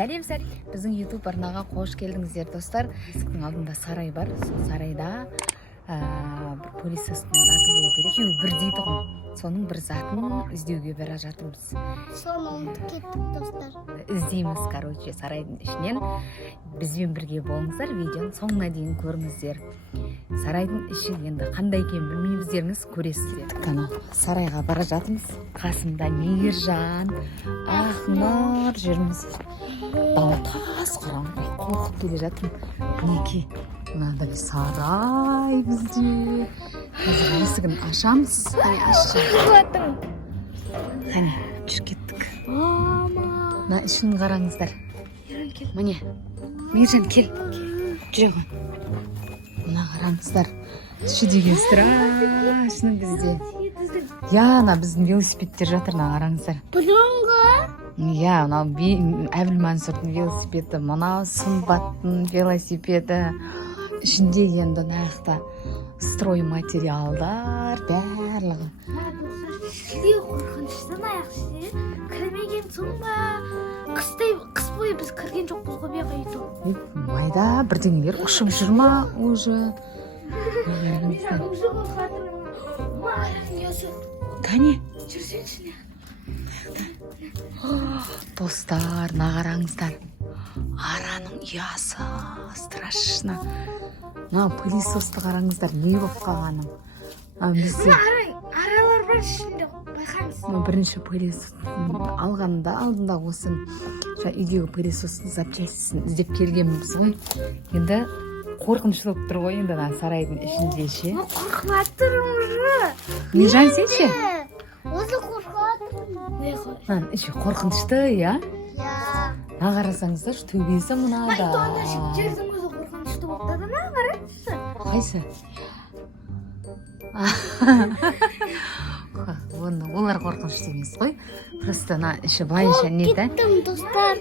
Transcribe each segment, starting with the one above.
Сәлем. Біздің YouTube арнаға қош келдіңіздер, достар. Есіктің алдында сарай бар. Сол сарайда бір полицияның заты болу керек. Екеуі бір дейді ғой. Соның бір затын іздеуге бара жатырмыз. Соны ұмытып кеттік, достар. Іздейміз, короче, сарайдың ішінен. Бізбен бірге болыңыздар, видеоны соңына дейін көріңіздер. Сарайдың іші енді қандай екенін білмейміздеріңіз, көресіздер. Қана сарайға бара жатырмыз. Қасымда Мейіржан, Ақнұр жүрміз. Дау тас қараңғы, қорқып келе жатырмын. Мінекей, мынандай сарай бізде. Қазір есігін ашамыз. Қане, жүріп кеттік. Мына ішін қараңыздар. Міне, Мейіржан кел. Жүре ғой. Мына қараңыздар. Іші деген страшно бізде. Ана біздің велосипедтер жатыр, мына қараңыздар. Бұрынғы? Әбіл Мансұрдың велосипеді, мынау Сымбаттың велосипеді. Ішінде енді наяқта строй материалдар барлығы. Шілде қорқыныштан аяқшы. Кірмеген соң ба? Қыс бойы біз кірген жоқпыз ғой бияқа үйді. Майда бірдеңелер ұшып жүр ма уже? Кәне? Жүрсеңшіне. Достар, нағараңыздар. Араның ұясы страшно. Пылесосты қараңыздар, не болып қалғаным. Аралар бар ішінде, байқаңыз. Бірінші пылесос алдында осы үйдегі пылесостың запчастьсін іздеп келгенбіз ғой. Енді қорқынышты болып тұр ғой, енді сарайдың ішінде ше. Қорқып тұрмыз. Мейіржан, сен ше? Өзі қорқып. Іші қорқынышты, я? Я. Қарасаңыздар, төбесі мынада. Жердің өзі қорқынышты болып да қарайсыз. Қайсы? Олар қорқынышты емес қой. Просто іші былайынша не да? Кеттім, достар.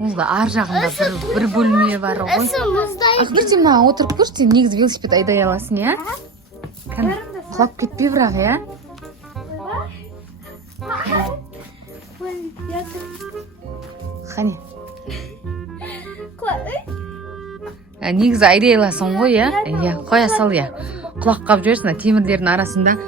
Ол да ар жағында бір бөлме бар ғой. Ақбірте маған отырып көрші, негізі велосипед айдай аласың, я? Құлап кетпей бірақ, я? Қане? Негізі айдай аласың ғой, я? Қоя сал, я? Құлақ қап жүрсің, темірлердің арасында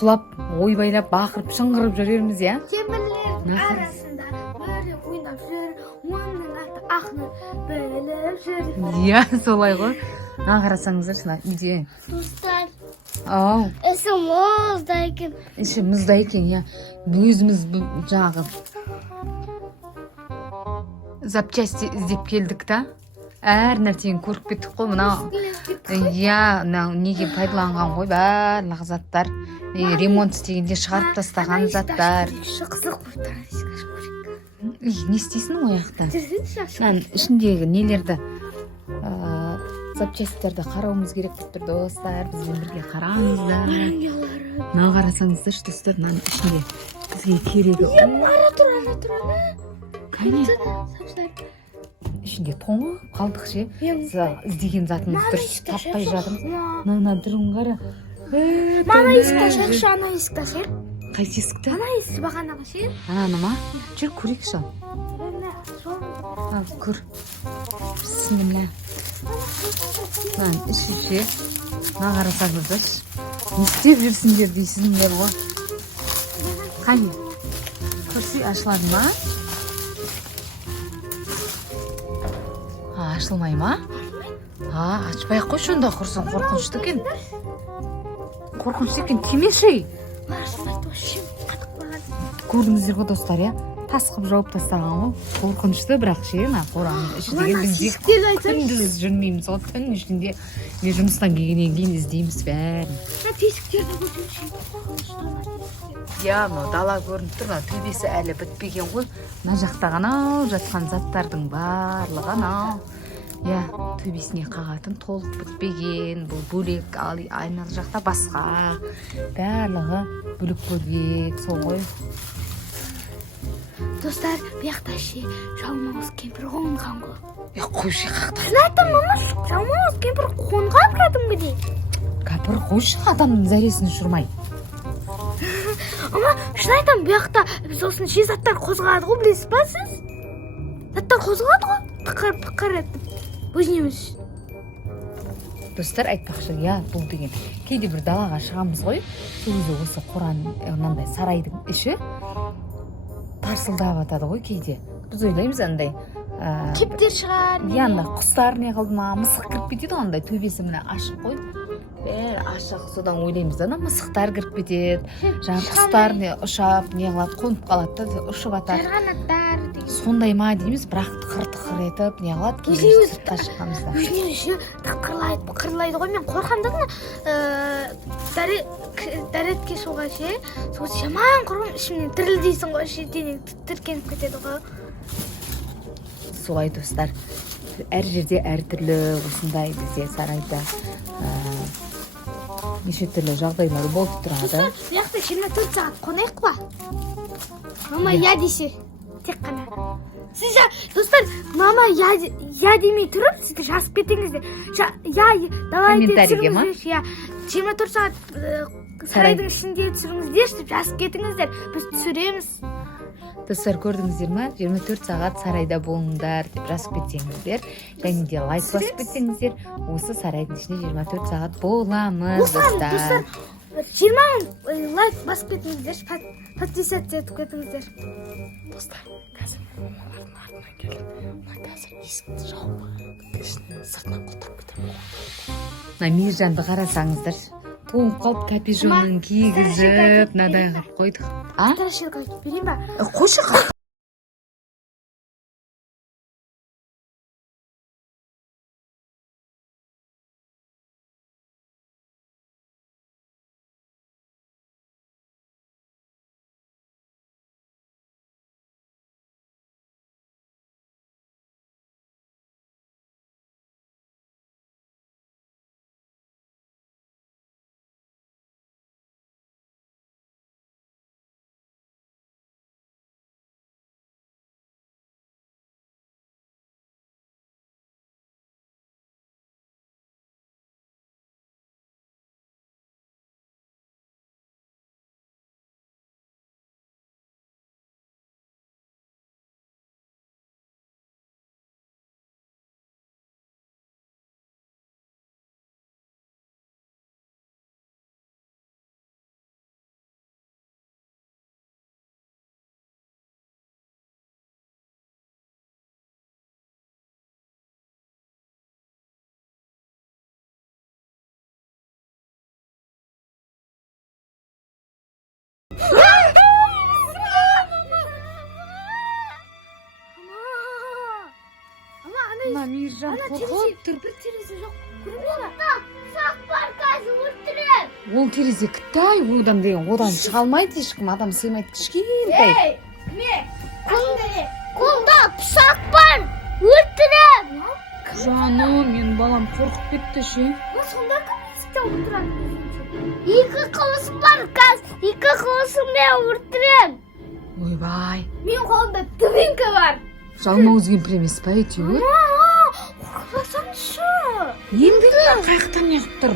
құлап, ойбайлап, бақырып, шыңғырып жүрерміз, я? Темірлердің арасында бөлі ойнап жүр, оның аты Ақнұр бөліп жүр. Я, солай ғой. Қарасаңыздар, үйде. Достар, Ау. іші мұзда екен. Іші мұзда екен, я. Өзіміз жағы запчасти іздеп келдік та. Әр нәрсені көріп кеттік қой, мынау. Неге пайдаланған ғой, барлық заттар. Ремонт істегенде шығарып тастаған заттар. Қызық болып тұрады. Не істейсің о яқта? Жүрсеңші. Ішіндегі нелерді, запчастьтерді қарауымыз керек болып тұр, достар. Бізбен бірге қараңыздар. Қарасаңыздар, достар, мынаның ішінде бізге керегі. Ара тұр. Кәне? Ішінде тоңып қалдық ше. Іздеген затымыз дұрыс таппай жатырмыз. Мына түрін қара. Мана есікті ашайықшы, ана есікті ашайық. Қайсы есікті? Ана есікті бағанағы ше. Ана ма? Жүр көрейікші. Көр. Бісміллә. Іші ше. Қарасаңыздар. Не істеп жүрсіңдер дейсіңдер ғой. Қане? Көрсей ашылады ма? Ашылмай ма? Ашпай қойшы, онда құрсын, қорқынышты екен. Қорқынышты екен, тимеші. Көрдіңіздер ғой, достар, я? Тас қып жауып тастаған ғой. Қорқынышты, бірақ ше, қораның іші деген бізде күндіз жүрмейміз ғой, түн ішінде. Мен жұмыстан келгеннен кейін іздейміз бәрін. Тесіктерді көрсеңші. Я, дала көрініп тұр, төбесі әлі бітпеген ғой. Мына жақта ғанау жатқан заттардың барлығы анау. Я, төбесіне қағатын толық бітпеген, бұл бөлек, ал айнал жақта басқа. Барлығы бөлек, сол ғой. Достар, бияқта ше, жалмауыз кемпір қонған ғой. Қойшы қақта. Сынатым мұмыз, жалмауыз кемпір қонған кәдімгідей. Кәпір қойшы адамның зәресін ұшырмай. Ama şunu айтамын, bu жақта біз осыны ше заттар қозғады ғой, білесіз ба сіз? Заттар қозғады ғой, пықыр етіп өзіне-өз. Достар, айтпақшы, иә, бұл деген кейде бір далаға шығамыз ғой, сол кезде осы қоран мынандай сарайдың іші тарсылдап жатады ғой кейде. Біз ойлаймыз андай Кептер шығар. анда құстар не қылды ма, мысық кіріп кетеді ғой, андай төбесі міне ашық қой, бәрі ашық, содан ойлаймыз да мысықтар кіріп кетеді, жаңағы құстар не ұшап не қылады, қонып қалады да ұшып жатады. Жарғанаттар деген. Сондай ма дейміз, бірақ тықыр етіп не қылады, кейде Өзі- сыртқа шыққанымызда. Өзіне-өзі тықырлайды ғой. Мен қорқамын да дәретке суға ше, сол жаман құрым ішімнен дірілдейсің ғой, ше денең тітіркеніп кетеді ғой. Солай достар, әр жерде әртүрлі осындай бізде сарайда неше түрлі жағдайлар болып тұрады. Достар, бұл жақта 24 сағат қонайық па? Мама я десе, тек қана. Сіз достар, мама я демей тұрып, сізді жазып кетіңіздер. Давай Комментарийге ма? 24 сағат сарайдың ішінде түсіріңіздер, деп жазып кетіңіздер. Біз түсіреміз. Достар, көрдіңіздер ма? 24 сағат сарайда болыңдар деп жазып кетсеңіздер, және де лайк басып кетсеңіздер, осы сарайдың ішінде 24 сағат боламыз, Осыған достар. достар 20 лайк басып кетіңіздер, подписаться етіп кетіңіздер. Достар, қазір мамалардың артынан келіп, мына қазір есікті жауып, кішкене сыртынан құлтап кетемін. Мейіржанды қарасаңыздар, тоңып қалып капюшонын кигізіп, мынадай қылып қойдық. Тарашилка айтып берейін ба? Қойшы қақ. Мейіржан қорқып тұр. Бір терезе жоқ. Көрмейсің ба? Сақ бар, қазір өлтірем. Ол терезе кіттай, одан деген одан шыға алмайды ешкім, адам сыймайды, кішкентай. Қолда пышақ бар, өлтірем. Жаным, мен балам қорқып кетті ше. Сонда кім есікте отырады? Екі қылысым бар, екі қылысыммен өлтірем. Ойбай, Менің қолымда дубинка бар. жалма өзген премес па әйтеуір. Қорқасаңшы. Енді қаяқтан неғып тұр?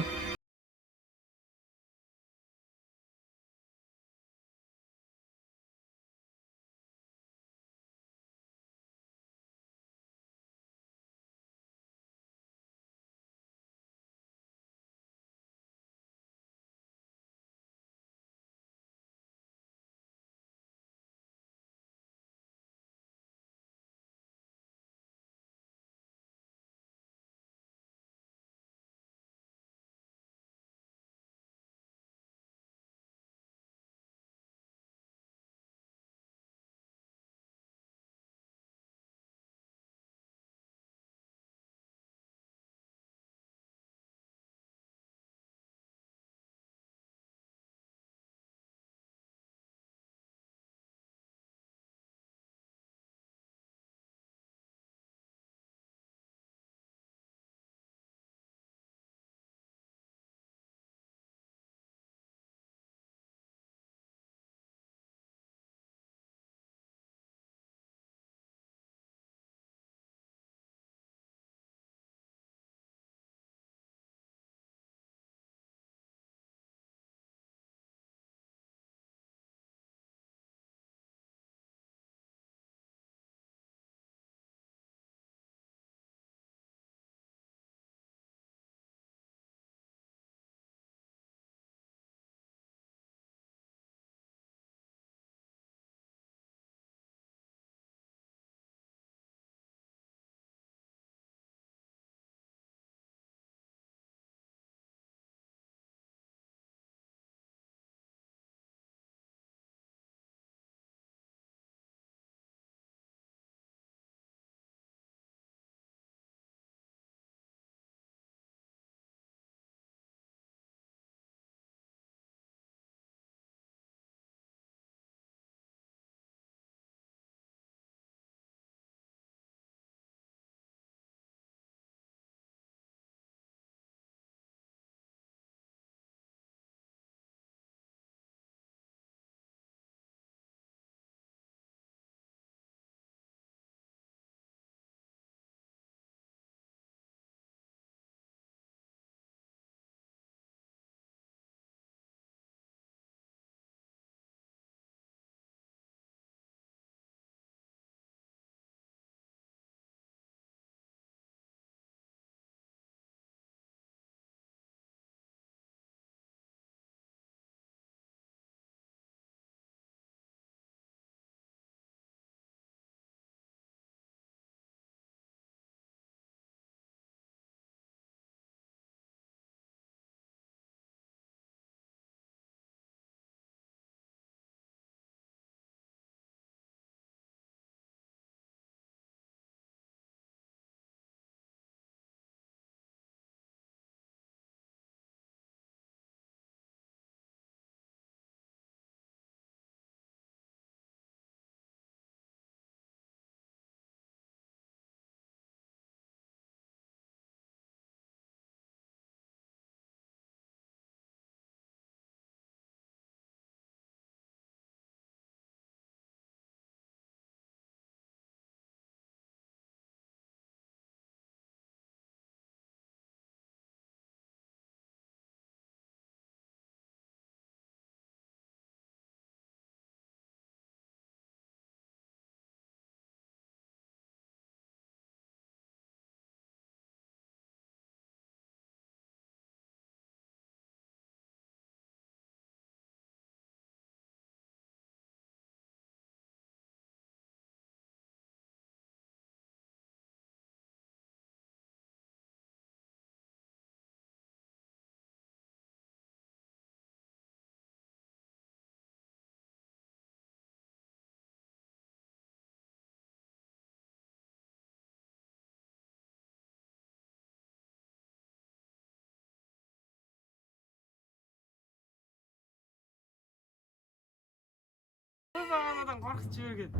заманадан қорқытып жіберген.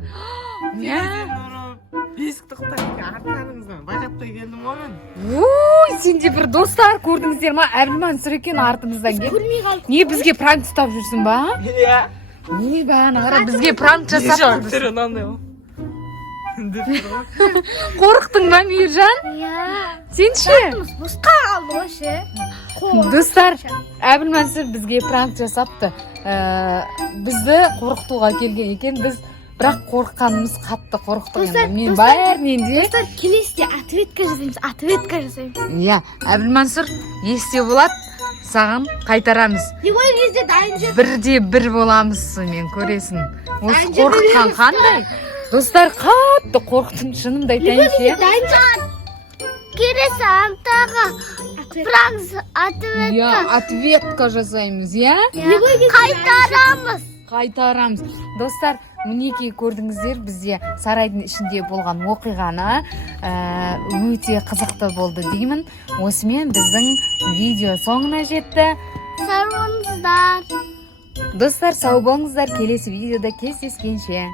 Мә. Есікті құлтап артарыңыздан байқатпай келдім ғой мен. Ой, сенде бір достар көрдіңіздер ма? Әбілмансұр екен артымыздан келіп. көрмей қалдық. Не бізге пранк ұстап жүрсің ба? Иә. Не бәні қара бізге пранк жасап тұрды. Тері мынандай ғой. Деп тұр ғой. Қорықтың ба Мейіржан? Иә. Сен ше? Босқа қалды ғой ше. Достар, Әбілмансұр бізге пранк жасапты. Бізді қорқытуға келген екен. Біз бірақ қорыққанымыз қатты қорықтық. Достар, Мен бәрінен де. Достар, келесіде ответка жасаймыз. Иә, Әбілмансұр есте болады. Саған қайтарамыз. Любой кезде дайын жүр. Бірде бір боламыз мен көресің. Осы Дайын жүр қорыққан береміз, қандай? Достар, қатты қорықтым, шынымды айтайын ше. Дайын жүр. Келесі аптаға пранк Иә, ответка жасаймыз, иә? Қайтарамыз. Достар, мінекей көрдіңіздер, бізде сарайдың ішінде болған оқиғаны өте қызықты болды деймін. Осымен біздің видео соңына жетті. Сау болыңыздар. Достар, сау болыңыздар. Келесі видеода кездескенше.